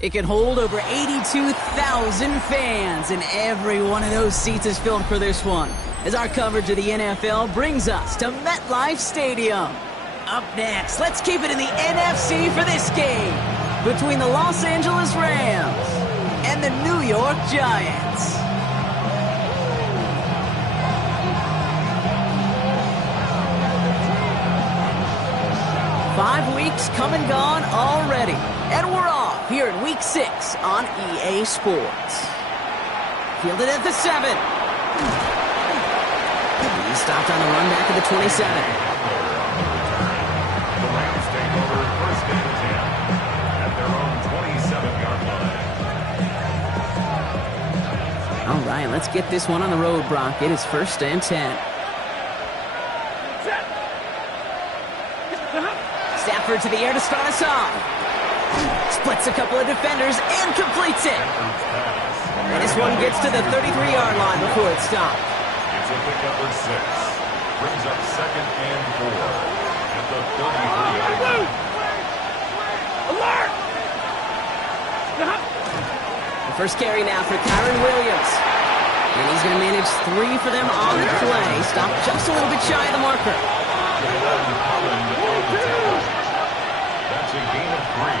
It can hold over 82,000 fans, and every one of those seats is filled for this one, as our coverage of the NFL brings us to MetLife Stadium. Up next, let's keep it in the NFC for this game between the Los Angeles Rams and the New York Giants. Five weeks come and gone already, and we're off here in Week 6 on EA Sports. Fielded at the 7. He stopped on the run back at the 27. The Rams take over first and 10 at their own 27-yard line. All right, let's get this one on the road, Brock. It is first and 10. Stafford to the air to start us off. Splits a couple of defenders and completes it. And this one gets to the 33-yard line before it stopped. It's a pickup for 6. Brings up second and 4 at the 33-yard line. Alert! The first carry now for Kyron Williams. And he's going to manage 3 for them on the play. Stopped just a little bit shy of the marker. That's a gain of 3.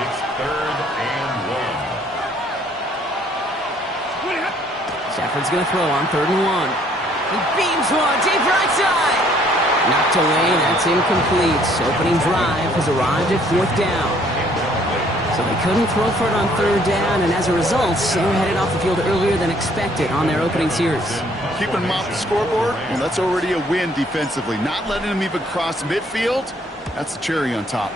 It's third and 1. Stafford's going to throw on 3rd and 1. He beams one deep right side. Knocked away, that's incomplete. Opening drive has arrived at 4th down. So they couldn't throw for it on 3rd down, and as a result, they were headed off the field earlier than expected on their opening series. Keeping them off the scoreboard, well, that's already a win defensively. Not letting them even cross midfield, that's the cherry on top.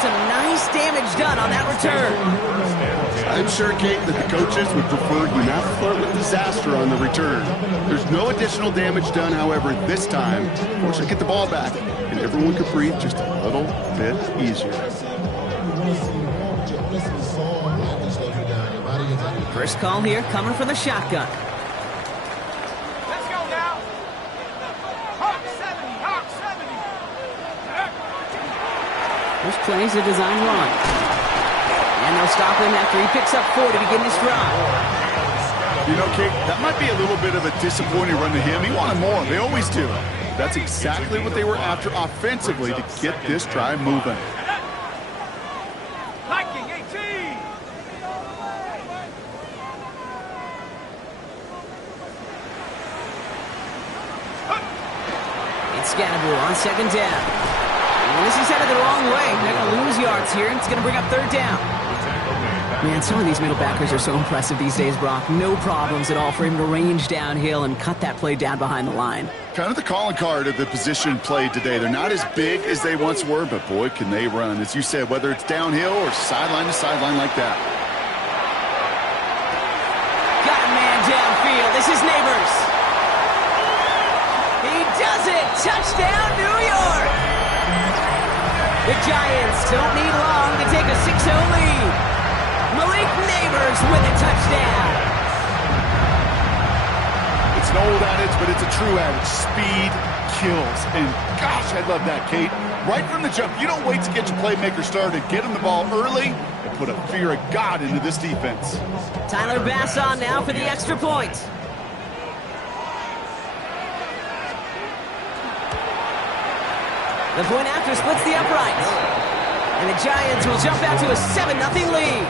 Some nice damage done on that return. I'm sure, Kate, that the coaches would prefer you not flirt with disaster on the return. There's no additional damage done, however, this time. Fortunately, get the ball back, and everyone could breathe just a little bit easier. First call here coming from the shotgun. Let's go now. Hawk 70, Hawk 70. This plays a design run. And they'll stop him after he picks up 4 to begin this drive. You know, Kate, that might be a little bit of a disappointing run to him. He wanted more. They always do. That's exactly what they were after offensively to get this drive moving. Hiking 18. It's Scannable on 2nd down. And this is headed the wrong way. They're going to lose yards here, and it's going to bring up 3rd down. Man, some of these middle backers are so impressive these days, Brock. No problems at all for him to range downhill and cut that play down behind the line. Kind of the calling card of the position played today. They're not as big as they once were, but boy, can they run. As you said, whether it's downhill or sideline to sideline like that. Got a man downfield. This is Neighbors. He does it. Touchdown, New York. The Giants don't need long to take a 6-0 lead. Malik Neighbors with a touchdown. It's an old adage, but it's a true adage. Speed kills. And gosh, I love that, Kate. Right from the jump, you don't wait to get your playmaker started. Get him the ball early and put a fear of God into this defense. Tyler Bass on now for the extra point. The point after splits the uprights. And the Giants will jump out to a 7-0 lead.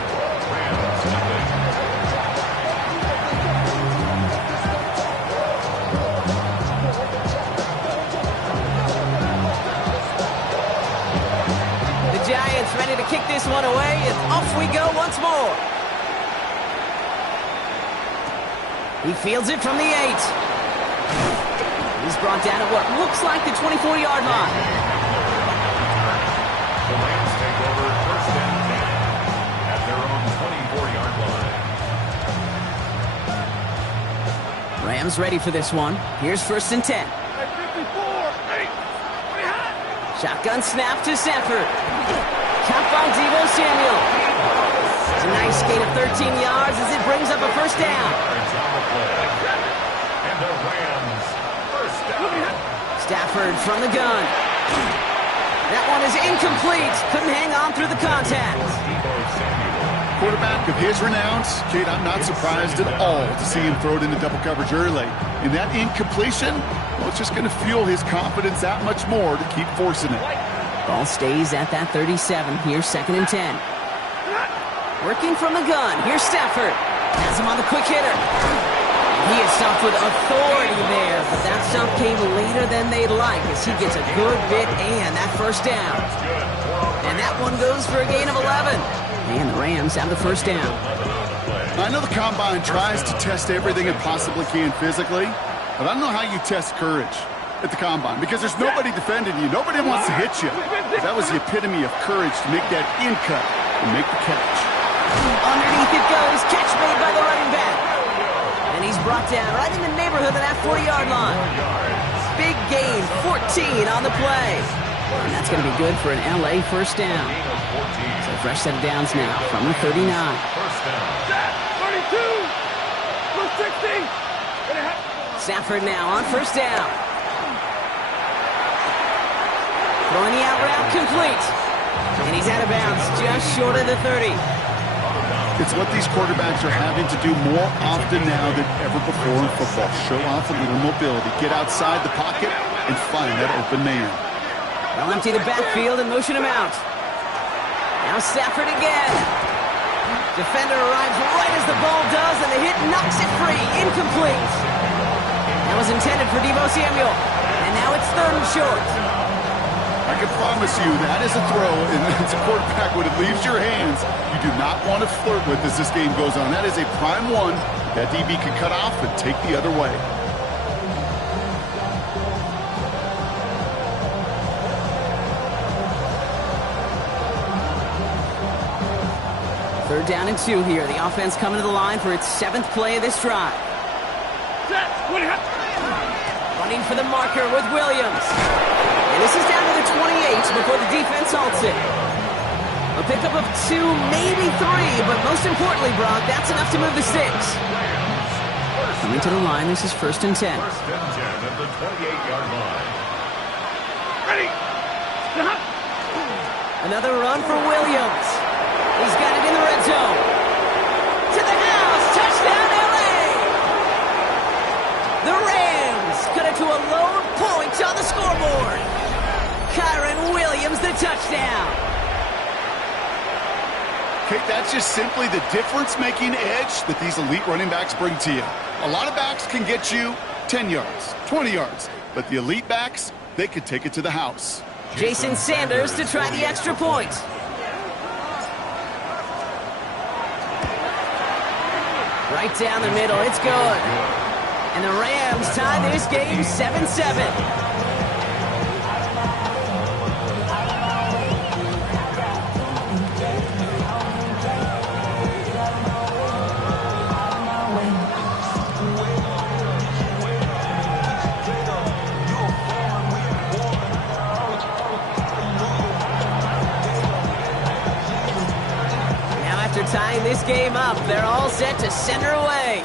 The Giants ready to kick this one away, and off we go once more. He fields it from the 8. He's brought down at what looks like the 24-yard line. The Rams take over first and 10 at their own 24-yard line. Rams ready for this one. Here's first and 10. Shotgun snap to Sanford. Count by Deebo Samuel. It's a nice gain of 13 yards as it brings up a first down. Yards on the play. And the Rams, first down. Stafford from the gun. That one is incomplete. Couldn't hang on through the contact. Quarterback of his renowns, Kate, I'm not surprised at all to see him throw it into double coverage early. And that incompletion, well, it's just going to fuel his confidence that much more to keep forcing it. Ball stays at that 37. Here's 2nd and 10. Working from the gun. Here's Stafford. Has him on the quick hitter. He is stopped with authority there, but that stop came later than they'd like as he gets a good bit and that first down. And that one goes for a gain of 11. And the Rams have the first down. I know the Combine tries to test everything it possibly can physically, but I don't know how you test courage at the Combine because there's nobody defending you. Nobody wants to hit you. That was the epitome of courage to make that in cut and make the catch. Underneath it goes. Catch made by the running back. And he's brought down right in the neighborhood of that 40-yard line. Big gain, 14 on the play. And that's going to be good for an LA first down. So fresh set of downs now from the 39. First down. 32. Blue 60. Stafford now on first down. Throwing the out route complete. And he's out of bounds just short of the 30. It's what these quarterbacks are having to do more often now than ever before in football. Show off a little mobility. Get outside the pocket and find that open man. They'll empty the backfield and motion him out. Now Stafford again. Defender arrives right as the ball does, and the hit knocks it free. Incomplete. That was intended for Deebo Samuel. And now it's 3rd and short. I can promise you that is a throw, and it's a quarterback when it leaves your hands. You do not want to flirt with as this game goes on. That is a prime one that DB can cut off and take the other way. Third down and 2 here. The offense coming to the line for its 7th play of this drive. Running for the marker with Williams. And this is down to the 28 before the defense halts it. A pickup of 2, maybe 3, but most importantly, Brock, that's enough to move the sticks. Coming to the line, this is 1st and 10. First and 10 at the 28-yard line. Ready. Another run for Williams. He's got it in the red zone. To the house. Touchdown, LA. The Rams cut it to a lone point on the scoreboard. Kyron Williams, the touchdown. Kate, that's just simply the difference-making edge that these elite running backs bring to you. A lot of backs can get you 10 yards, 20 yards, but the elite backs, they could take it to the house. Jason Sanders to try the extra point. Right down the middle, it's good. And the Rams tie this game 7-7. Tying this game up, they're all set to center away.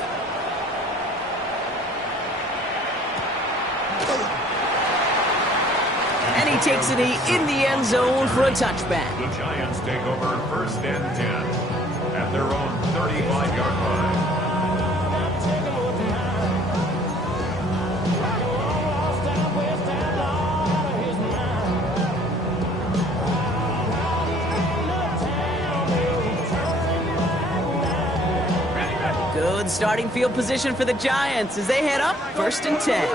And he takes it in the end zone for a touchback. The Giants take over 1st and 10 at their own 35-yard line. Good starting field position for the Giants as they head up 1st and 10. 60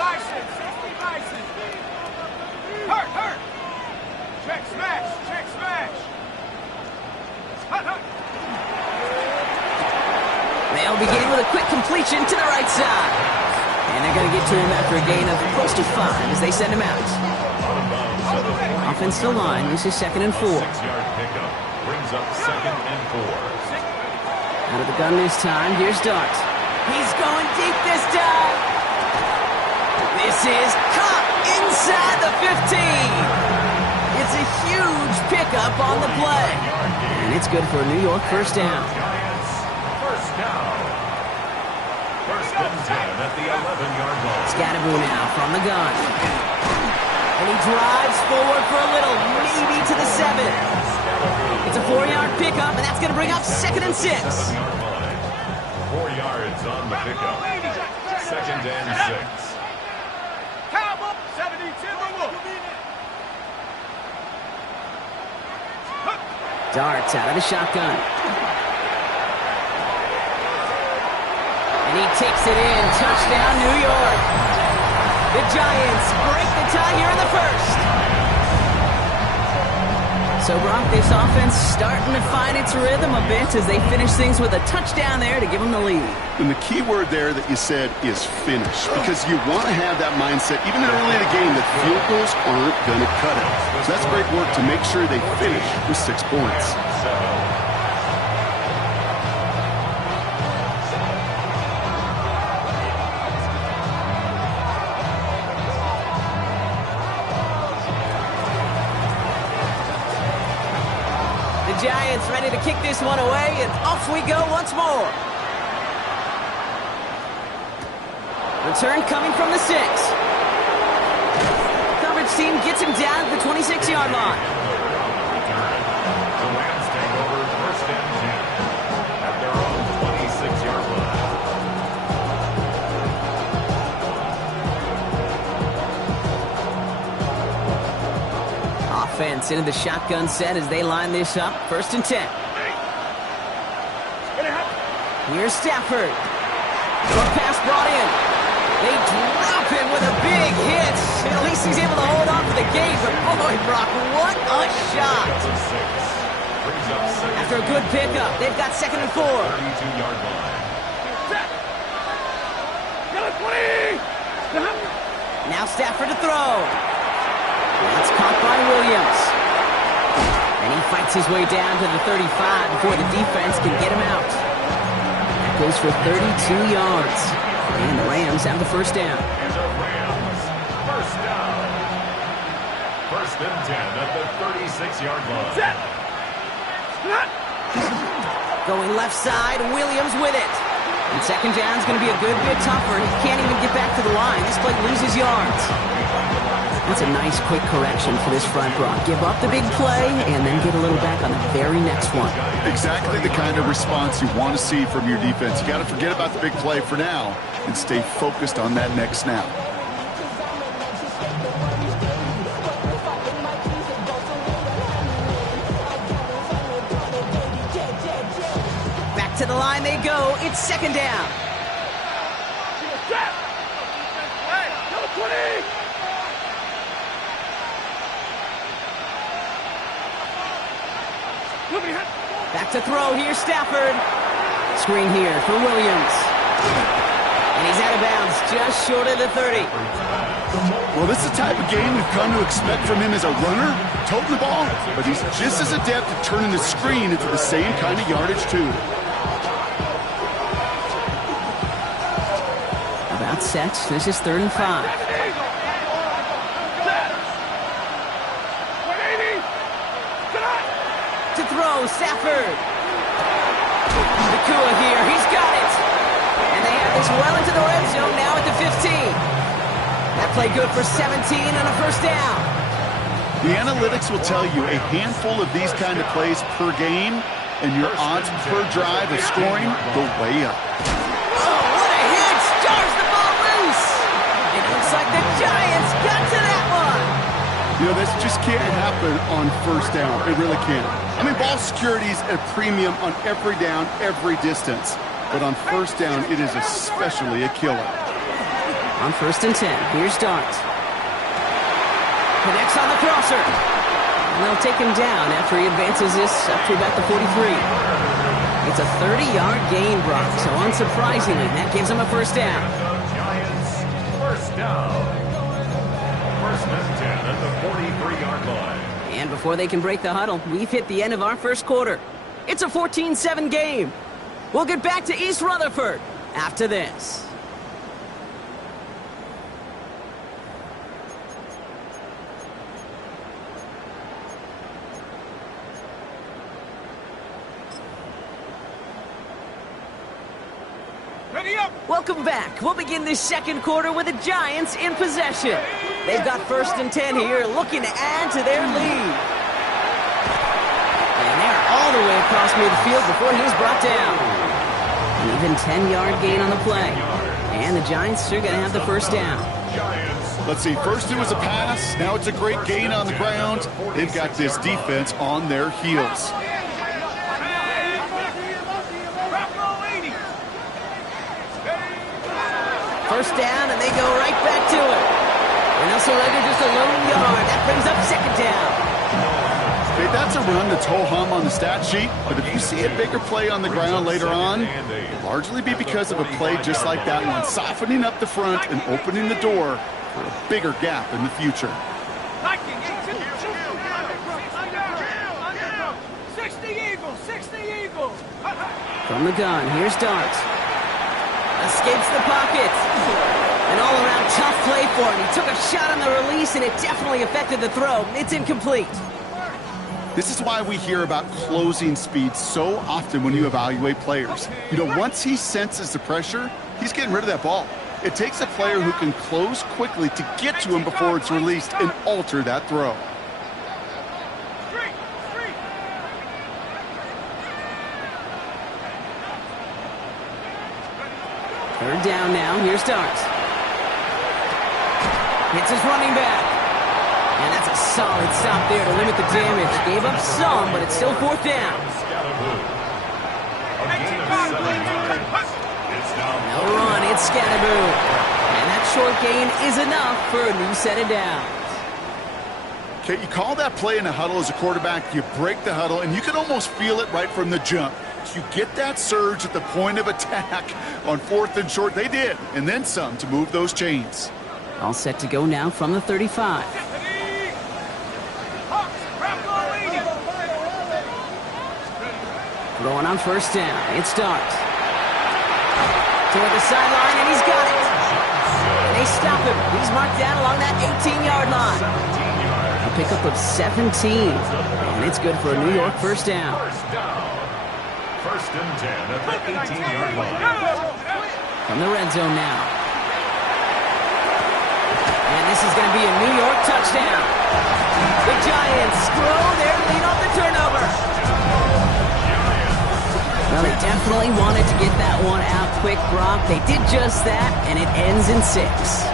Bison. 60 Bison. Hurt. Check smash. Hut. They'll begin with a quick completion to the right side. And they're going to get to him after a gain of close to 5 as they send him out. Offense to the line. This is 2nd and 4. 6-yard pickup brings up 2nd and 4. Out of the gun this time. Here's Dart. He's going deep this time. This is caught inside the 15. It's a huge pickup on the play. And it's good for a New York first down. Giants, first down. First and 10 at the 11-yard line. Scatterboo now from the gun. And he drives forward for a little, maybe to the 7. It's a 4-yard pickup, and that's going to bring up 2nd and 6. 7-yard line. 4 yards on the pickup. 2nd and 6. Cowboy 72. Darts out of the shotgun. And he takes it in. Touchdown, New York. The Giants break the tie here in the first. So, Brock, this offense starting to find its rhythm a bit as they finish things with a touchdown there to give them the lead. And the key word there that you said is finish, because you want to have that mindset, even early in the game, that field goals aren't going to cut it. So that's great work to make sure they finish with 6 points. The Giants ready to kick this one away, and off we go once more. Return coming from the 6. Coverage team gets him down at the 26-yard line. The Rams take over first and 10 at their own 26-yard line. Offense into the shotgun set as they line this up. 1st and 10. Here's Stafford. Short pass brought in. They drop him with a big hit. At least he's able to hold on for the game. But boy, Brock, what a shot. After a good pickup, they've got 2nd and 4. 32-yard line. Now Stafford to throw. That's caught by Williams. And he fights his way down to the 35 before the defense can get him out. That goes for 32 yards. And the Rams have the first down. And the Rams, first down. 1st and 10 at the 36-yard line. Going left side, Williams with it. And 2nd down's going to be a good bit tougher. He can't even get back to the line. This play loses yards. That's a nice quick correction for this front, Brock. Give up the big play and then get a little back on the very next one. Exactly the kind of response you want to see from your defense. You got to forget about the big play for now and stay focused on that next snap. Back to the line they go. It's 2nd down. Back to throw. Here's Stafford. Screen here for Williams. And he's out of bounds just short of the 30. Well, this is the type of game we've come to expect from him as a runner, toting the ball, but he's just as adept at turning the screen into the same kind of yardage, too. About set. This is 3rd and 5. To throw, Stafford. Nakua here, he's got it. And they have this well into the red zone now at the 15. That play good for 17 and a first down. The analytics will tell you a handful of these kind of plays per game, and your odds per drive of scoring go way up. Oh, what a hit! Jars the ball loose. It looks like the Giants got to that one. You know, this just can't happen on first down. It really can't. I mean, ball security's at a premium on every down, every distance. But on first down, it is especially a killer. On 1st and 10, here's Dart. Connects on the crosser. And they'll take him down after he advances this up to about the 43. It's a 30-yard gain, Brock, so unsurprisingly, that gives him a first down. Giants, first down. 1st and 10 at the 43-yard line. And before they can break the huddle, we've hit the end of our first quarter. It's a 14-7 game. We'll get back to East Rutherford after this. Ready up. Welcome back. We'll begin this second quarter with the Giants in possession. They've got 1st and 10 here, looking to add to their lead. And they're all the way across midfield before he was brought down. An even 10-yard gain on the play. And the Giants are going to have the first down. Let's see, first it was a pass, now it's a great gain on the ground. They've got this defense on their heels. First down, and they go right back to it. And Llzaire just a lone yard. That brings up 2nd down. Okay, that's a run that's ho-hum on the stat sheet, but if you see a bigger play on the ground later on, it'll largely be because of a play just like that one, softening up the front and opening the door for a bigger gap in the future. 60 Eagles, 60 Eagles. From the gun, here's Dart. Escapes the pocket. An all-around tough play for him. He took a shot on the release, and it definitely affected the throw. It's incomplete. This is why we hear about closing speed so often when you evaluate players. You know, once he senses the pressure, he's getting rid of that ball. It takes a player who can close quickly to get to him before it's released and alter that throw. Third down now. Here's Dart. Hits his running back. And that's a solid stop there to limit the damage. Gave up some, but it's still 4th down. No run. It's Scatterboo. And that short gain is enough for a new set of downs. Okay, you call that play in a huddle as a quarterback, you break the huddle, and you can almost feel it right from the jump. You get that surge at the point of attack on 4th and short. They did, and then some to move those chains. All set to go now from the 35. Throwing on 1st down. It's Dart. Toward the sideline, and he's got it. And they stop him. He's marked down along that 18-yard line. A pickup of 17. And it's good for a New York first down. 1st and 10 at the 18-yard line. From the red zone now. And this is going to be a New York touchdown. The Giants grow their lead off the turnover. Well, they definitely wanted to get that one out quick, Brock. They did just that, and it ends in 6.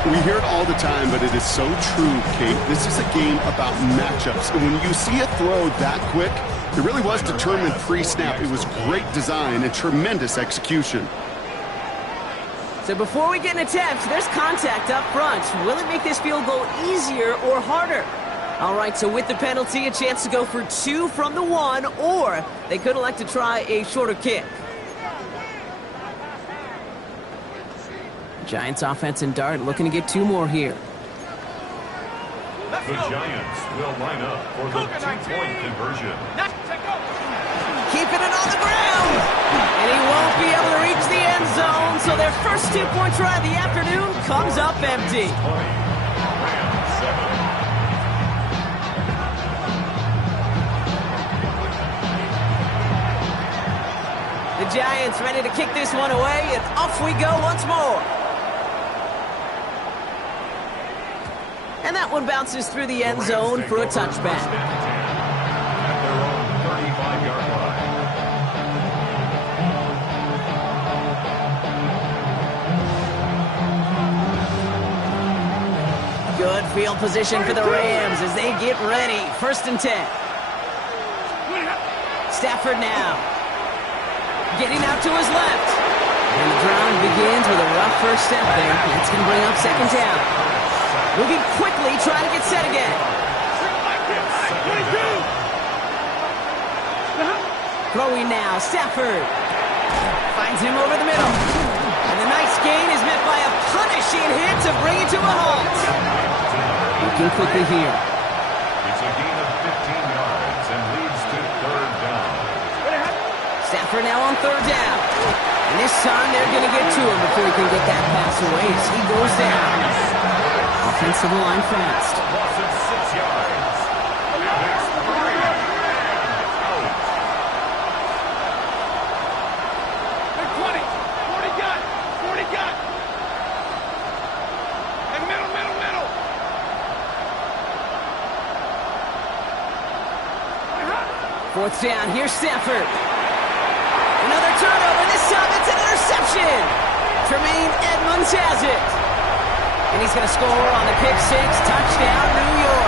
We hear it all the time, but it is so true, Kate. This is a game about matchups. And when you see a throw that quick, it really was determined pre-snap. It was great design and tremendous execution. So before we get an attempt, there's contact up front. Will it make this field goal easier or harder? All right, so with the penalty, a chance to go for 2 from the 1, or they could elect to try a shorter kick. Giants offense and Dart looking to get 2 more here. The Giants will line up for the 2-point conversion. Keeping it on the ground. And he won't be able to reach the end zone, so their first 2-point try of the afternoon comes up empty. The Giants ready to kick this one away, and off we go once more. And that one bounces through the end zone for a touchback. At their own 35-yard line. Good field position for the Rams as they get ready. 1st and 10. Stafford now. Getting out to his left. And the drive begins with a rough first step there. That's going to bring up 2nd down. Moving quickly, trying to get set again. Throwing now, Stafford. Finds him over the middle. And the nice gain is met by a punishing hit to bring it to a halt. Looking quickly here. It's a gain of 15 yards and leads to 3rd down. Stafford now on 3rd down. And this time they're going to get to him before he can get that pass away as he goes down. Offensive line fast. Loss of 6 yards. It's 3 out. 20, 40 got. Fourth down, here's Stafford. Another turnover, this time it's an interception. Tremaine Edmonds has it. And he's going to score on the pick six, touchdown New York.